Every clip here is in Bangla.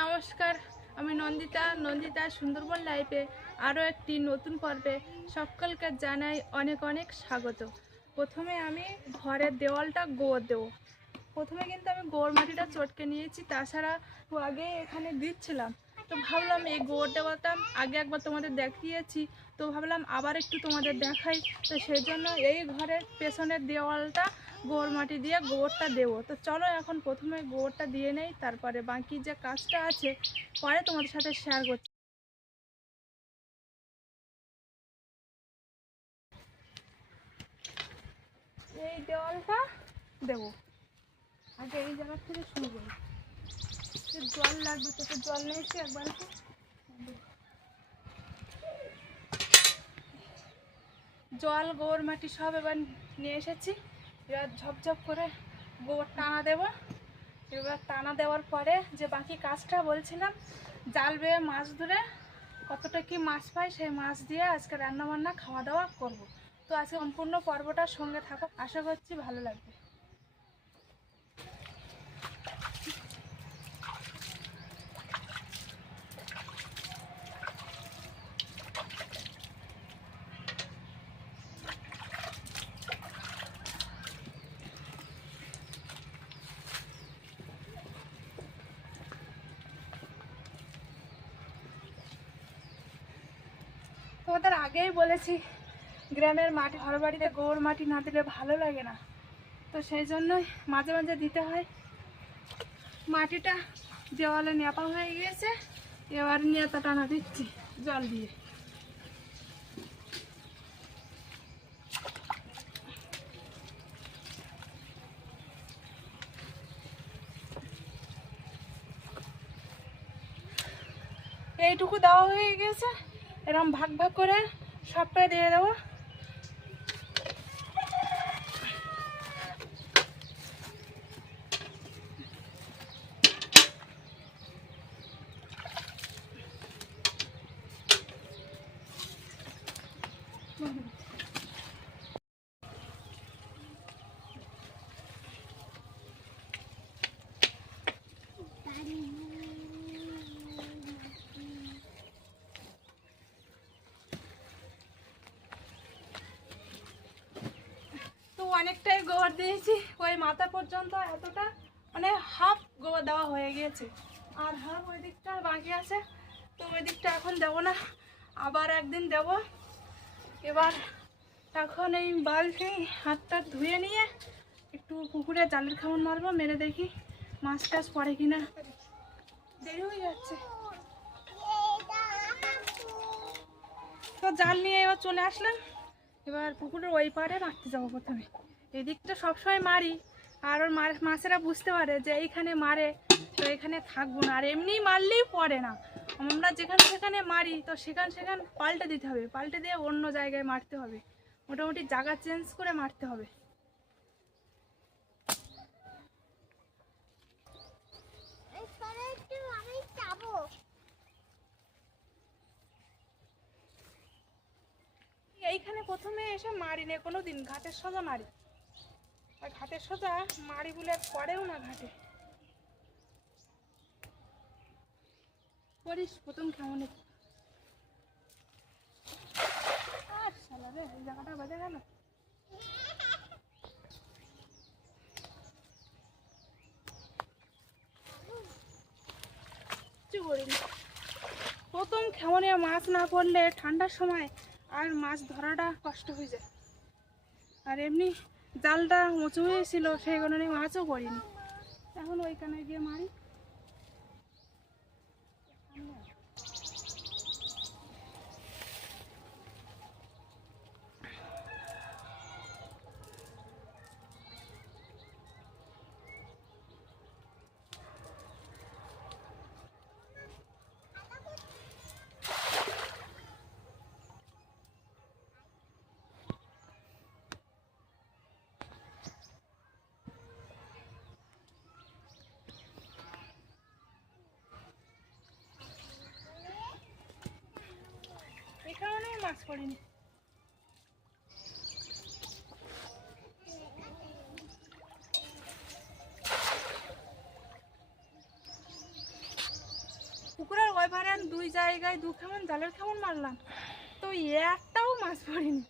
নমস্কার, আমি নন্দিতা নন্দিতা সুন্দরবন লাইফে আরও একটি নতুন পর্বে সকলকে জানাই অনেক অনেক স্বাগত। প্রথমে আমি ঘরের দেওয়ালটা গোবর দেবো। প্রথমে কিন্তু আমি গোবর মাটিটা চটকে নিয়েছি, তাছাড়া আগে এখানে দিচ্ছিলাম। তো ভাবলাম এই গোবর দেওয়াটা আগে একবার তোমাদের দেখিয়েছি, তো ভাবলাম আবার একটু তোমাদের দেখাই। তো সেই জন্য এই ঘরের পেছনের দেওয়ালটা গোবর মাটি দিয়ে গোবরটা দেবো। তো চলো এখন প্রথমে গোবরটা দিয়ে নেই, তারপরে বাকি যে কাজটা আছে, পরে তোমাদের সাথে শেয়ার করছি। এই দেওয়ালটা দেবো। আগে এই জায়গা থেকে শুরু করি। জল লাগবে তো তো জল নিয়েছি, একবার জল, গোবর, মাটি সব এবার নিয়ে এসেছি। এবার ঝপঝপ করে গোবর টানা দেব। এবার টানা দেওয়ার পরে যে বাকি কাজটা বলছিলাম, জাল বেয়ে মাছ ধরে কতটা কি মাছ পাই সেই মাছ দিয়ে আজকে রান্নাবান্না, খাওয়া দাওয়া করব। তো আজকে সম্পূর্ণ পর্বটার সঙ্গে থাকো। আশা করছি ভালো লাগবে তোমাদের আগেই বলেছি, গ্রামের মাটি ঘর বাড়িতে গোবর মাটি না দিলে ভালো লাগে না। তো সেই জন্যই মাঝে মাঝে দিতে হয়। মাটিটা দেওয়ালে নেপা হয়ে গিয়েছে, এবার নেতা টানা দিচ্ছি, জল দিয়ে। এইটুকু দেওয়া হয়ে গেছে এরকম ভাগ ভাগ করে সবটাই দিয়ে দেবো। অনেকটাই গোবর দিয়েছি। ওই মাথা পর্যন্ত এতটা মানে হাফ গোবর দেওয়া হয়ে গিয়েছে। আর হাফ ওই দিকটা বাকি আছে। তো ওই দিকটা এখন দেবো না, আবার একদিন দেব। এবার এখন এই বালতি হাতটা ধুয়ে নিয়ে একটু পুকুরে জালের খামন মারবো, মেরে দেখি মাছ টাছ পড়ে কিনা। দেরি হয়ে যাচ্ছে। তো জাল নিয়ে এবার চলে আসলাম। এবার পুকুরের ওই পাড়ে মারতে যাব প্রথমে। এদিকটা সবসময় মারি, আর ওর মাছেরা বুঝতে পারে যে এইখানে মারে, তো এখানে থাকব না। আর এমনি মারলেই পড়ে না। আমরা যেখানে সেখানে মারি, তো সেখান সেখান পাল্টে দিতে হবে। পাল্টে দিয়ে অন্য জায়গায় মারতে হবে। মোটামুটি জায়গা চেঞ্জ করে মারতে হবে। এইখানে প্রথমে এসে মারি নে কোনো দিন ঘাটের সোজা মারি আর ঘাটের সোজা মারি বলে পড়েও না ঘাটে। করিস প্রথম কেমন। আর রে, এই জায়গাটা বাজে গেল প্রথম খেমনে মাছ না করলে ঠান্ডার সময় আর মাছ ধরাটা কষ্ট হয়ে যায়। আর এমনি জালটা উঁচু হয়েছিল, সেই কারণে মাছও পড়িনি। এখন ওইখানে গিয়ে মারি। মাছ পড়িনি। ওইবারে দুই জায়গায় দু কেমন জালের কেমন মারলাম। তো একটাও মাছ পড়েনি।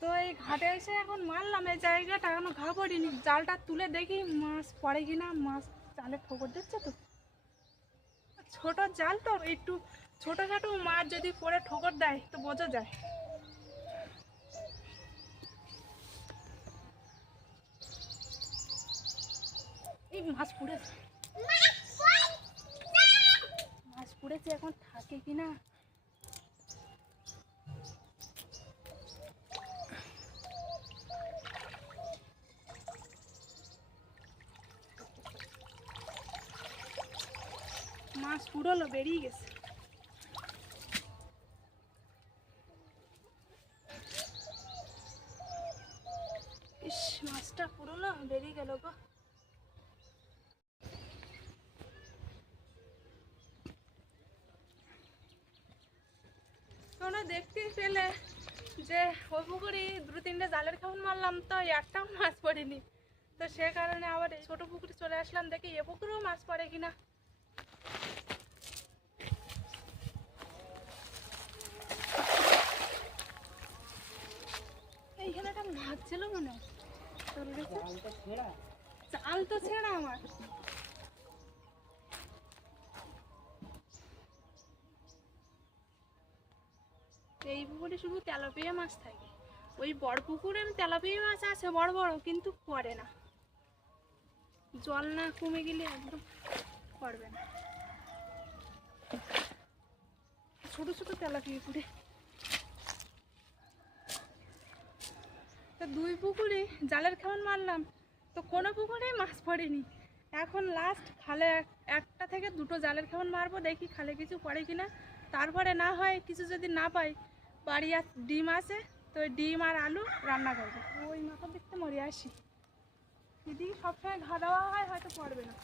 তো এই ঘাটে এসে এখন মারলাম, এই জায়গাটা এখনও ঘা পড়িনি। জালটা তুলে দেখি মাছ পড়ে কিনা, মাছ জালে ঠোকর দিচ্ছে তো। ছোট জাল তো, একটু ছোটোখাটো মাছ যদি পরে ঠোকর দেয়, তো বোঝা যায়। এই মাছ পুড়েছে। মাছ পুড়েছে, এখন থাকে কি না? মাছ পুরোলো বেরিয়ে গেছে ইস মাছটা পুরোলো বেরিয়ে গেল গো তোমরা দেখতে পেলে যে ওই পুকুরে দু তিনটে মারলাম তো একটাও মাছ পড়েনি। তো সে কারণে আবার এই ছোটো পুকুরে চলে আসলাম, দেখি এ পুকুরেও মাছ পড়ে কিনা। এইখানে একটা মাছ ছিল মনে চাল তো ছেঁড়া আমার। এই পুকুরে শুধু তেলাপিয়া মাছ থাকে। ওই বড় পুকুরে তেলাপিয়া মাছ আছে, বড় বড়, কিন্তু পড়ে না। জল না কমে গেলে একদম পড়বে না। ছোট ছোট তেলাপিয়া পুকুরে। তো দুই পুকুরে জালের খাবার মারলাম, তো কোনো পুকুরেই মাছ পড়েনি। এখন লাস্ট খালে এক- একটা থেকে দুটো জালের খাবার মারবো, দেখি খালে কিছু পড়ে কিনা। তারপরে না হয় কিছু যদি না পাই, বাড়ি আর ডিম আছে তো ডিম আর আলু রান্না করব। ওই মাথা দেখতে মরে আসি। এদিকে সবসময় ঘা দেওয়া হয়, হয়তো পড়বে না।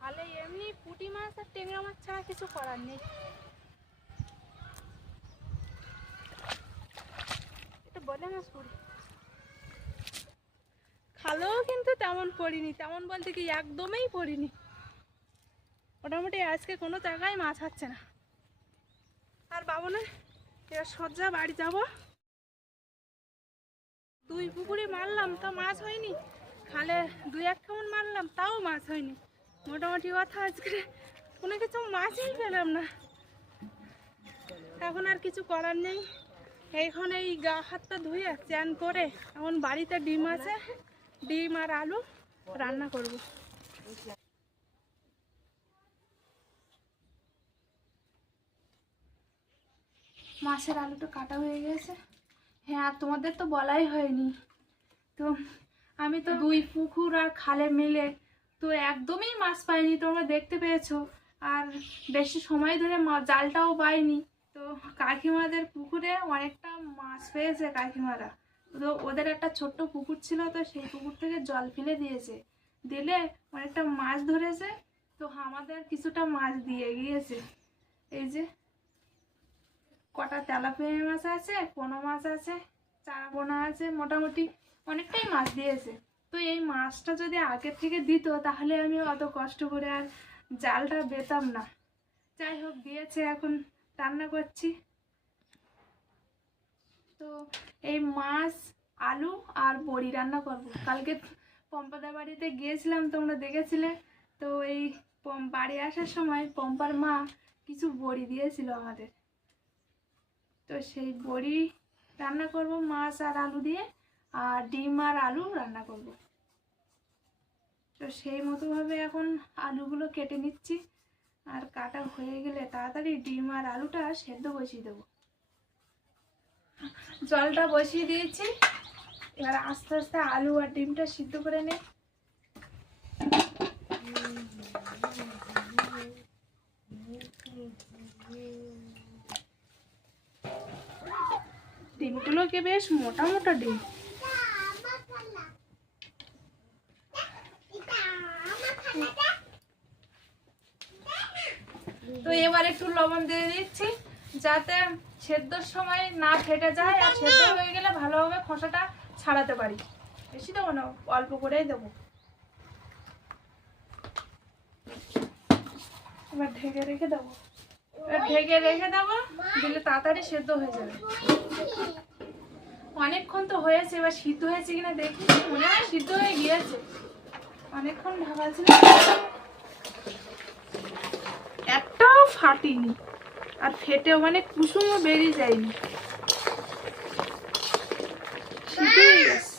খালে এমনি পুঁটি মাছ আর টেংরা মাছ ছাড়া কিছু করার নেই এটা বলে মাছ পড়ি খালেও কিন্তু তেমন পড়িনি তেমন বলতে কি একদমই পড়িনি মোটামুটি আজকে কোনো জায়গায় মাছ হচ্ছে না। আর বাবনে এবার সজ্জা বাড়ি যাব। দুই পুকুরে মারলাম, তা মাছ হয়নি। খালে দুই এক কেমন মারলাম, তাও মাছ হয়নি। মোটামুটি কথা আজকে, কোনো কিছু মাছই পেলাম না। এখন আর কিছু করার নেই। এখন এই গা হাতটা ধুয়ে চান করে, এখন বাড়িতে ডিম আছে, ডিম আর আলু। রান্না করব। মাছের আলুটা কাটা হয়ে গেছে। হ্যাঁ আর তোমাদের তো বলাই হয়নি। তো আমি তো দুই পুকুর আর খালে মিলে তো একদমই মাছ পাইনি, তোমরা দেখতে পেয়েছ। আর বেশি সময় ধরে জালটাও পাইনি। তো কাকিমাদের পুকুরে অনেকটা মাছ পেয়েছে কাকিমারা। তো ওদের একটা ছোট্ট পুকুর ছিল, তো সেই পুকুর থেকে জল ফেলে দিয়েছে। দিলে অনেকটা মাছ ধরেছে, তো আমাদের কিছুটা মাছ দিয়ে গিয়েছে। এই যে, কটা তেলাপিয়া মাছ আছে, পোনা মাছ আছে চারা পোনা আছে, মোটামুটি অনেকটাই মাছ দিয়েছে। তো এই মাছটা যদি আগে থেকে দিত, তাহলে আমি অত কষ্ট করে আর জালটা বেতাম না। যাই হোক, দিয়েছে, এখন রান্না করছি। তো এই মাছ, আলু আর বড়ি রান্না করব। কালকে পম্পাদার বাড়িতে গিয়েছিলাম, তোমরা দেখেছিলে? তো এই বাড়ি আসার সময় পম্পার মা কিছু বড়ি দিয়েছিল আমাদের। তো সেই বড়ি রান্না করব, মাছ আর আলু দিয়ে, আর ডিম আর আলু রান্না করব। তো সেই মতোভাবে এখন আলুগুলো কেটে নিচ্ছি। আর কাটা হয়ে গেলে তাড়াতাড়ি ডিম আর আলুটা সেদ্ধ বসিয়ে দেবো। জলটা বসিয়ে দিয়েছি। এবার আস্তে আস্তে আলু আর ডিমটা সিদ্ধ করে নে। ডিমগুলোকে বেশ মোটা মোটা ডিম? তো এবার একটু লবণ দিয়ে দিচ্ছি। যাতে সেদ্ধর সময় না ফেটে যায় আর সেদ্ধ হয়ে গেলে ভালোভাবে খোসাটা ছাড়াতে পারি। বেশি দেবো না, অল্প করেই দেবো। এবার ঢেকে রেখে দেবো। এবার ঢেকে রেখে দেবো, দিলে তাড়াতাড়ি সেদ্ধ হয়ে যাবে। অনেকক্ষণ তো হয়েছে, এবার সিদ্ধ হয়েছে কিনা দেখি। মনে হয় সিদ্ধ হয়ে গিয়েছে। অনেকক্ষণ ঢাকা ছিল। একটাও ফাটিনি। আর ফেটেও মানে কুসুমও বেরিয়ে যায়নি। সিদ্ধ হয়ে গেছে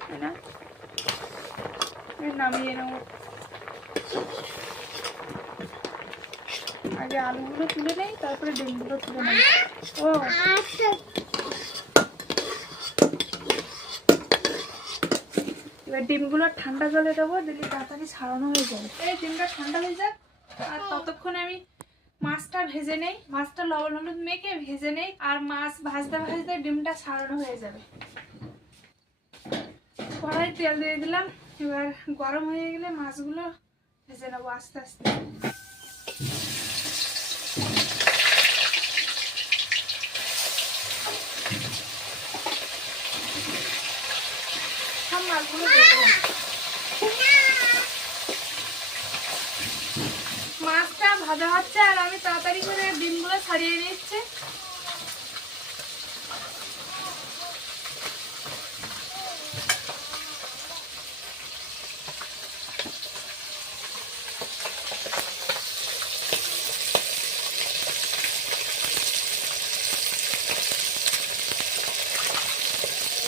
তাই না? এবার নামিয়ে নেব। আগে আলুগুলো তুলে নেই তারপরে ডিমগুলো তুলে নেই ও। এবার ডিমগুলো ঠান্ডা জলে দেবো দিলে তাড়াতাড়ি ছাড়ানো হয়ে যাবে। এই ডিমটা ঠান্ডা হয়ে যাক আর ততক্ষণে আমি মাছটা ভেজে নেই, মাছটা লবণ হলুদ মেখে ভেজে নেই, আর মাছ ভাজতে ভাজতে ডিমটা ছাড়ানো হয়ে যাবে। কড়াই তেল দিয়ে দিলাম, এবার গরম হয়ে গেলে মাছগুলো ভেজে নেব আস্তে আস্তে। সব মাছগুলো দিয়ে দিলাম মাছটা ভাজা হচ্ছে আর আমি তাড়াতাড়ি করে ডিমগুলো ছাড়িয়ে নিচ্ছি।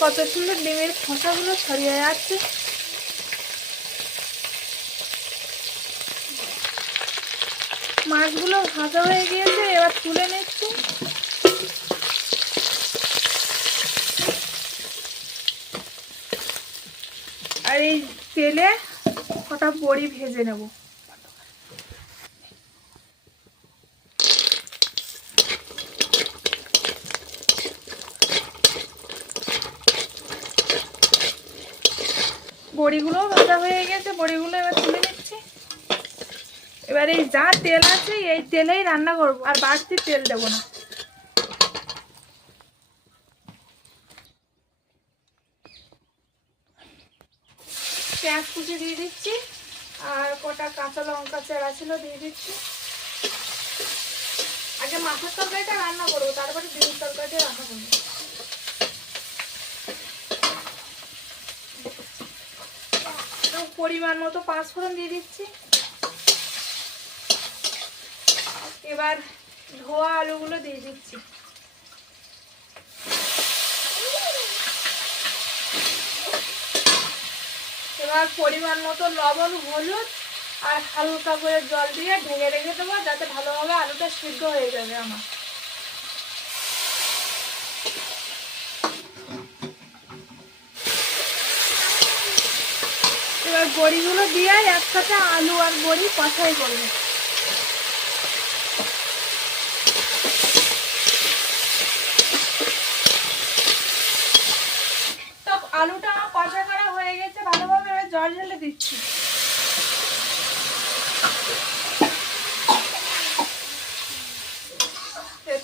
কত সুন্দর ডিমের খোসাগুলো ছড়িয়ে যাচ্ছে। মাছগুলো ভাজা হয়ে গিয়েছে, এবার তুলে নিচ্ছি। আর এই তেলে কটা বড়ি ভেজে নেব। বড়িগুলো ভাজা হয়ে গেছে, বড়িগুলো এবার তুলে নিচ্ছি। এবার এই যা তেল আছে, এই তেলেই রান্না করব, আর বাড়তি তেল দেবো না। পেঁয়াজ কুচি দিয়ে দিচ্ছি, আর কটা কাঁচা লঙ্কা চেরা ছিল দিয়ে দিচ্ছি। আগে মাছের তরকারিটা রান্না করব, তারপরে ডিমের তরকারিটা রান্না করব। পরিমাণ মতো পাঁচ ফোড়ন দিয়ে দিচ্ছি। এবার ধোয়া আলুগুলো দিয়ে দিচ্ছি। এবার পরিমাণ মতো লবণ, হলুদ আর হালকা করে জল দিয়ে ঢেকে রেখে দেবো, যাতে ভালোভাবে আলুটা সিদ্ধ হয়ে যাবে আমার। এবার বড়িগুলো দিয়ে একসাথে আলু আর বড়ি কষাই করব তো আলুটা আমার কষা করা হয়ে গেছে ভালোভাবে এবার জল ঢেলে দিচ্ছি।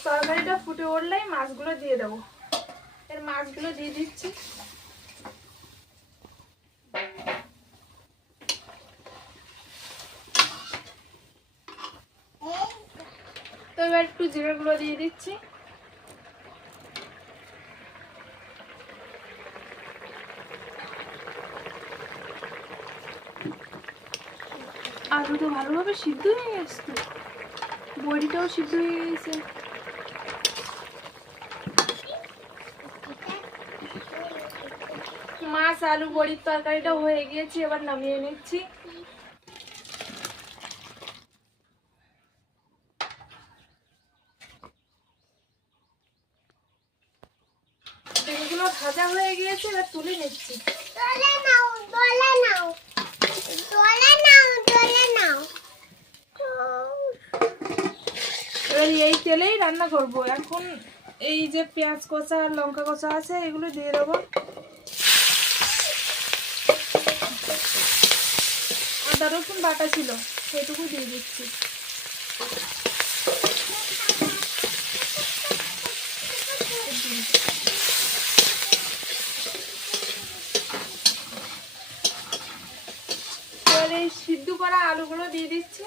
তরকারিটা ফুটে উঠলেই মাছগুলো দিয়ে দেবো। এর মাছগুলো দিয়ে দিচ্ছি। তো একটু জিরে গুঁড়ো দিয়ে দিচ্ছি। ভালোভাবে সিদ্ধ হয়ে গেছে। তো বড়িটাও সিদ্ধ হয়ে গেছে। মাছ, আলু, বড়ির তরকারিটা হয়ে গিয়েছে, এবার নামিয়ে নিচ্ছি। ভাজা হয়ে গিয়েছে, এবার তুলে নিচ্ছি। নাও নাও নাও দলে নাও এবার এই তেলেই রান্না করব। এখন এই যে পেঁয়াজ কষা আর লঙ্কা কষা আছে, এগুলো দিয়ে দেবো। আদা, রসুন বাটা ছিল, সেটুকু দিয়ে দিচ্ছি। এই সিদ্ধ করা আলুগুলো দিয়ে দিচ্ছি।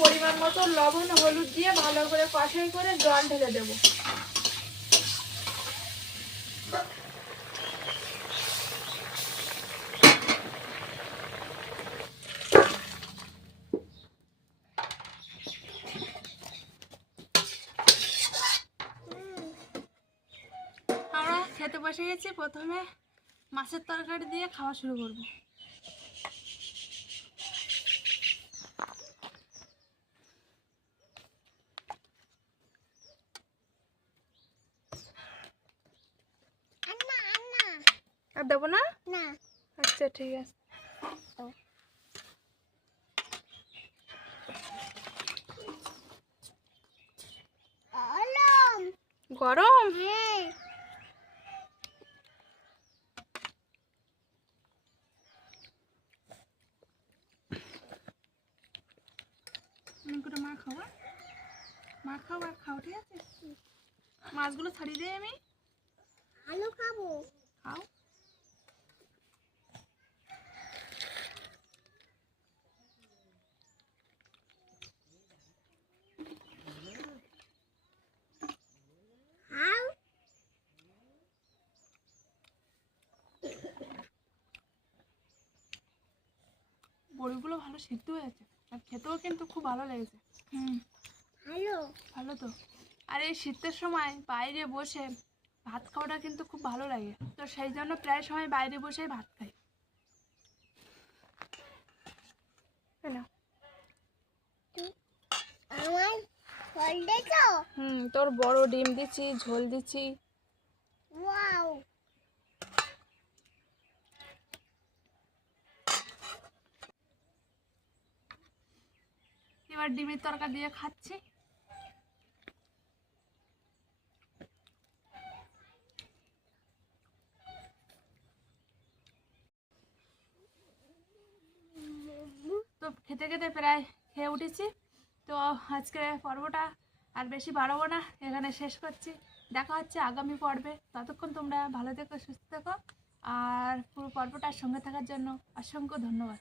পরিমাণ মতো লবণ, হলুদ দিয়ে ভালো করে কষাই করে জল ঢেলে দেবো। আমরা খেতে বসে গেছি, প্রথমে মাছের তরকারি দিয়ে খাওয়া শুরু করব আন্না আন্না আর দেবো না না আচ্ছা ঠিক আছে। গরম। হ্যাঁ। করে মা খাওয়া মা খাও আর খাও ঠিক আছে? মাছগুলো ছাড়িয়ে দিই আমি। আলু খাব খাও খাও ভালো সিদ্ধ হয়েছে আর খেতেও কিন্তু খুব ভালো লেগেছে। হুম। ভালো? ভালো তো। আর এই শীতের সময় বাইরে বসে ভাত খাওয়াটা কিন্তু খুব ভালো লাগে। তো সেই জন্য প্রায় সময় বাইরে বসেই ভাত খাই। হুম তোর বড় ডিম দিচ্ছি ঝোল দিচ্ছি। ওয়াও। এবার ডিমের তরকা দিয়ে খাচ্ছি। তো খেতে খেতে প্রায় খেয়ে উঠেছি। তো আজকে পর্বটা আর বেশি বাড়াবো না, এখানে শেষ করছি। দেখা হচ্ছে আগামী পর্বে। ততক্ষণ তোমরা ভালো থেকো, সুস্থ থেকো। আর পুরো পর্বটার সঙ্গে থাকার জন্য অসংখ্য ধন্যবাদ।